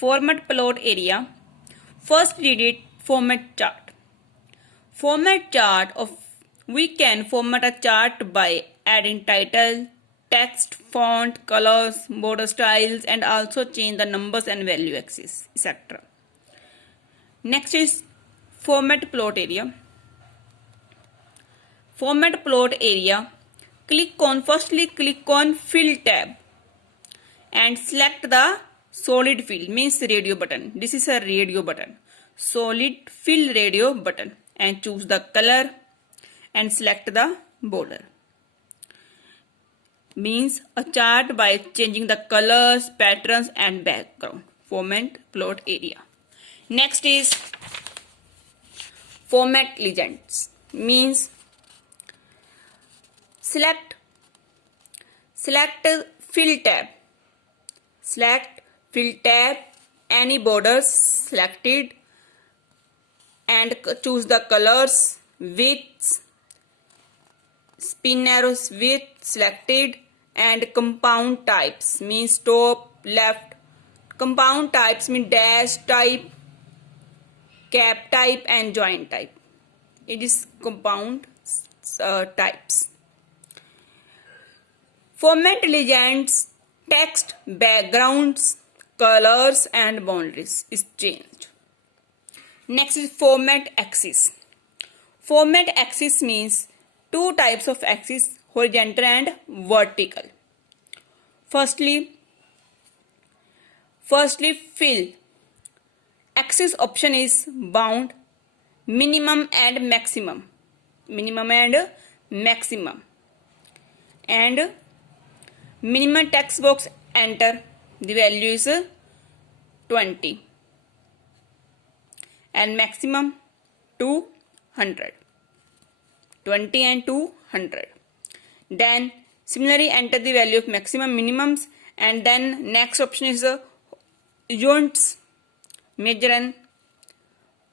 Format plot area. First digit format chart. Format chart of we can format a chart by adding title, text, font, colors, border styles, and also change the numbers and value axis, etc. Next is format plot area. Format plot area. Firstly click on fill tab and select the solid fill, means radio button. This is a radio button. Solid fill radio button, and choose the color and select the border. Means a chart by changing the colors, patterns and background. Format plot area. Next is format legends. Means select fill tab. Select fill tab, any borders selected, and choose the colors, widths, spin arrows width selected, and compound types, means top, left. Compound types mean dash type, cap type and join type. It is compound types. Format legends, text, backgrounds, colors and boundaries is changed. Next is format axis. Format axis means two types of axis, horizontal and vertical. Firstly fill. Axis option is bound, minimum and maximum. And minimum text box enter, the value is 20 and maximum 200. 20 and 200. Then similarly enter the value of maximum, minimums, and then next option is units, major and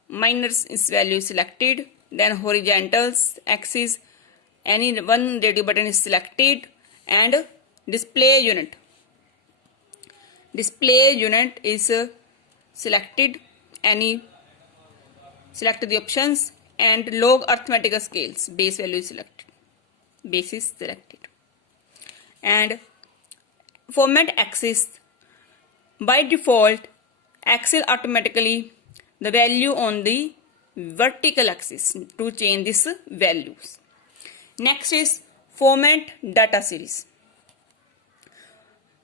minors is value selected. Then horizontals, axis, any one radio button is selected, and display unit. Display unit is selected, select the options, and log arithmetic scales, base value is selected. Base is selected. And format axis, by default axis automatically the value on the vertical axis to change these values. Next is format data series.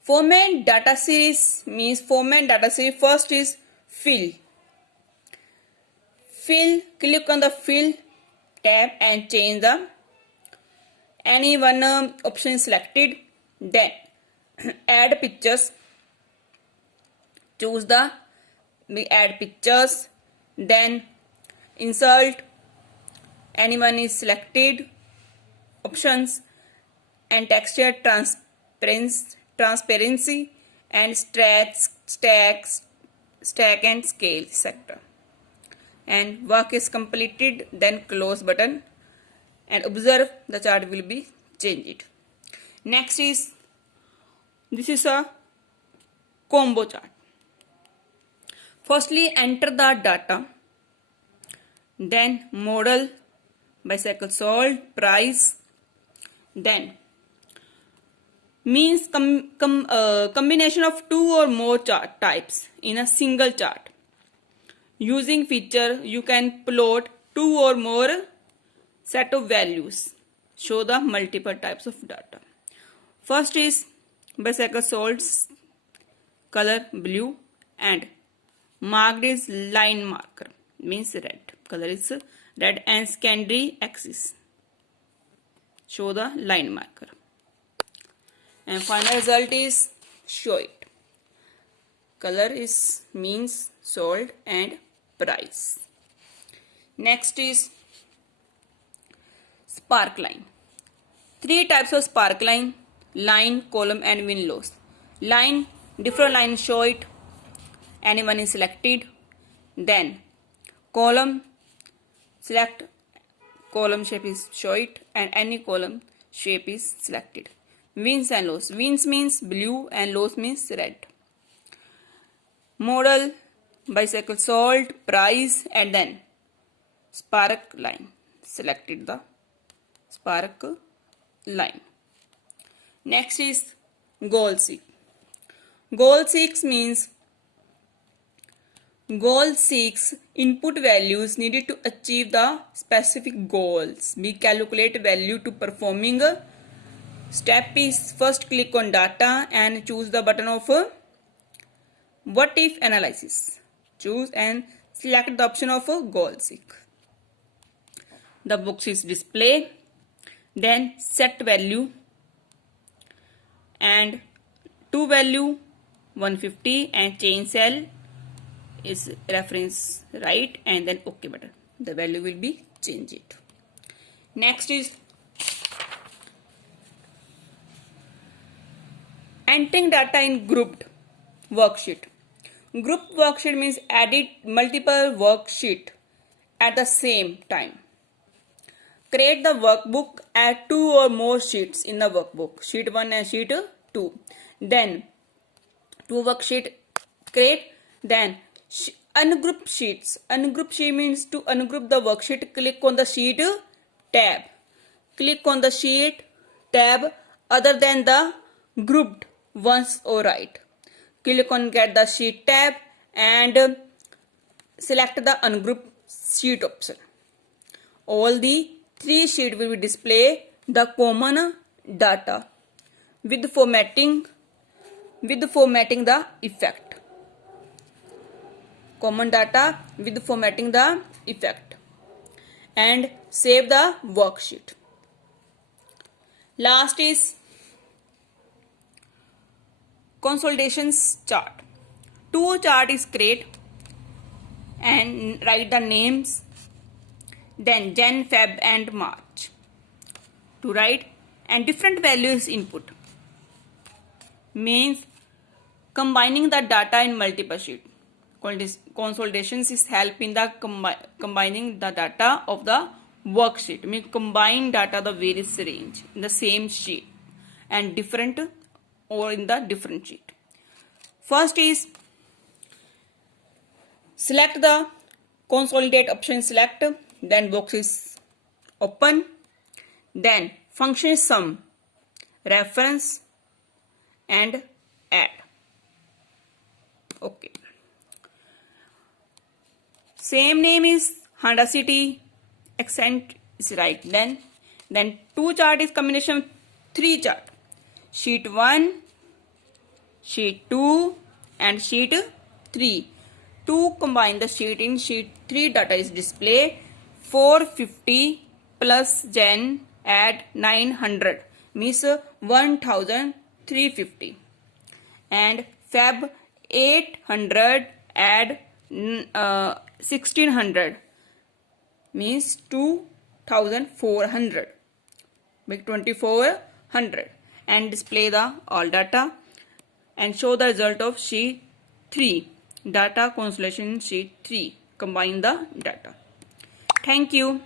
Format data series means first is fill. Click on the fill tab and change the any one option selected. Then add pictures. Choose the add pictures. Then insert. Anyone is selected. Options and texture, transparency and stack and scale sector. And work is completed. Then close button, and observe the chart will be changed. Next is this is a combo chart. Firstly enter the data, then model, bicycle sold, price, then means combination of two or more chart types in a single chart. Using feature you can plot two or more set of values, show the multiple types of data. First is bicycle sold, color blue, and marked is line marker, means red, color is red, and secondary axis, show the line marker. And final result is show it. Color is means sold and price. Next is spark line. Three types of spark line: line, column and win loss. Line, different line show it, anyone is selected. Then column, select column shape is show it, and any column shape is selected. Wins and loss. Wins means blue and loss means red. model, bicycle salt, price, and then spark line. Selected the spark line. Next is goal seek. Goal seeks means goal seeks input values needed to achieve the specific goals. We calculate value to performing. Step is first click on data and choose the button of what if analysis. Choose and select the option of goal seek. The box is display. Then set value and to value 150 and change cell is reference right and then OK button. The value will be changed. Next is entering data in grouped worksheet. Group worksheet means edit multiple worksheet at the same time. Create the workbook, add 2 or more sheets in the workbook, sheet 1 and sheet 2. Then 2 worksheet create, then ungroup sheets. Ungroup sheet means to ungroup the worksheet, click on the sheet tab. Click on the sheet tab other than the grouped ones or right. Click on get the sheet tab and select the ungroup sheet option. All the 3 sheets will display the common data with formatting the effect. Common data with formatting the effect and save the worksheet. Last is consolidations chart. 2 chart is create and write the names, then Jan, Feb and March to write and different values input. Means combining the data in multiple sheet. Consolidations is help in the combining the data of the worksheet. Means combine data the various range in the same sheet and different or in the different sheet. First is select the consolidate option, select, then box is open, then function is sum, reference and add. Okay. Same name is Honda City, accent is right. Then 2 chart is combination 3 chart. Sheet 1, sheet 2 and sheet 3. To combine the sheet in sheet 3 data is display 450 plus Jan add 900 means 1350 and Feb 800 add 1600 means 2400 make 2400 and display the all data and show the result of sheet 3 data consolidation sheet 3. Combine the data. Thank you.